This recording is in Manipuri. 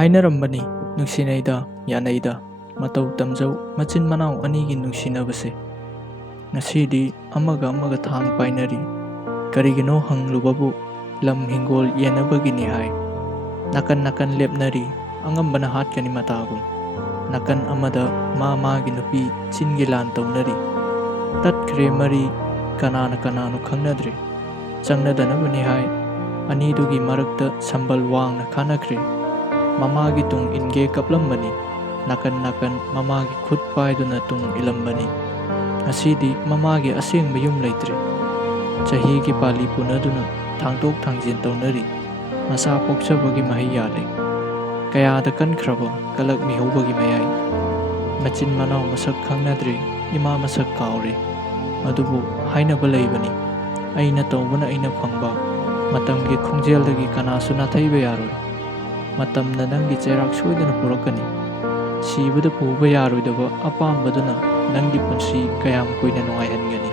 ꯍꯥꯏꯅꯔꯝꯕꯅꯤ ꯅꯨꯡꯁꯤꯅꯩꯗ ꯌꯥꯅꯩꯗ ꯃꯇꯧ ꯇꯝꯖꯧ ꯃꯆꯤꯟ ꯃꯅꯥꯎ ꯑꯅꯤꯒꯤ ꯅꯨꯡꯁꯤꯅꯕꯁꯦ ꯉꯁꯤꯗꯤ ꯑꯃꯒ ꯑꯃꯒ ꯊꯥꯡ ꯄꯥꯏꯅꯔꯤ ꯀꯔꯤꯒꯤꯅꯣ ꯍꯪꯂꯨꯕꯕꯨ ꯂꯝ ꯍꯤꯡꯒꯣꯜ ꯌꯦꯟꯅꯕꯒꯤꯅꯤ ꯍꯥꯏ ꯅꯥꯀꯟ ꯅꯥꯀꯟ ꯂꯦꯞꯅꯔꯤ ꯑꯉꯝꯕꯅ ꯍꯥꯠꯀꯅꯤ ꯃꯇꯥꯒꯨꯝ ꯅꯥꯀꯟ ꯑꯃꯗ ꯃꯥꯒꯤ ꯅꯨꯄꯤ ꯆꯤꯟꯒꯤ ꯂꯥꯟ ꯇꯧꯅꯔꯤ ꯇꯠꯈ꯭ꯔꯦ ꯃꯔꯤ ꯀꯅꯥꯅ ꯀꯅꯥꯅꯣ ꯈꯪꯅꯗ꯭ꯔꯦ ꯆꯪꯅꯗꯅꯕꯅꯤ ꯍꯥꯏ ꯑꯅꯤꯗꯨꯒꯤ ꯃꯔꯛꯇ ꯁꯝꯕꯜ ꯋꯥꯡꯅ ꯈꯥꯅꯈ꯭ꯔꯦ ꯃꯃꯥꯒꯤ ꯇꯨꯡ ꯏꯟꯒꯦ ꯀꯞꯂꯝꯕꯅꯤ ꯅꯥꯀꯟ ꯅꯥꯀꯟ ꯃꯃꯥꯒꯤ ꯈꯨꯠ ꯄꯥꯏꯗꯨꯅ ꯇꯨꯡ ꯏꯜꯂꯝꯕꯅꯤ ꯉꯁꯤꯗꯤ ꯃꯃꯥꯒꯤ ꯑꯁꯦꯡꯕ ꯌꯨꯝ ꯂꯩꯇ꯭ꯔꯦ ꯆꯍꯤꯒꯤ ꯄꯥꯜꯂꯤ ꯄꯨꯅꯗꯨꯅ ꯊꯥꯡꯗꯣꯛ ꯊꯥꯡꯖꯤꯟ ꯇꯧꯅꯔꯤ ꯃꯆꯥ ꯄꯣꯛꯆꯕꯒꯤ ꯃꯍꯩ ꯌꯥꯜꯂꯦ ꯀꯌꯥꯗ ꯀꯟꯈ꯭ꯔꯕ ꯀꯂꯛ ꯃꯤꯍꯧꯕꯒꯤ ꯃꯌꯥꯏ ꯃꯆꯤꯟ ꯃꯅꯥꯎ ꯃꯁꯛ ꯈꯪꯅꯗ꯭ꯔꯦ ꯏꯃꯥ ꯃꯁꯛ ꯀꯥꯎꯔꯦ ꯑꯗꯨꯕꯨ ꯍꯥꯏꯅꯕ ꯂꯩꯕꯅꯤ ꯑꯩꯅ ꯇꯧꯕꯅ ꯑꯩꯅ ꯐꯪꯕ ꯃꯇꯝꯒꯤ ꯈꯣꯡꯖꯦꯜꯗꯒꯤ ꯀꯅꯥꯁꯨ ꯅꯥꯊꯩꯕ ꯌꯥꯔꯣꯏ ꯃꯇꯝꯅ ꯅꯪꯒꯤ ꯆꯩꯔꯥꯛ ꯁꯣꯏꯗꯅ ꯄꯨꯔꯛꯀꯅꯤ ꯁꯤꯕꯗ ꯄꯨꯕ ꯌꯥꯔꯣꯏꯗꯕ ꯑꯄꯥꯝꯕꯗꯨꯅ ꯅꯪꯒꯤ ꯄꯨꯟꯁꯤ ꯀꯌꯥꯝ ꯀꯨꯏꯅ ꯅꯨꯡꯉꯥꯏꯍꯟꯒꯅꯤ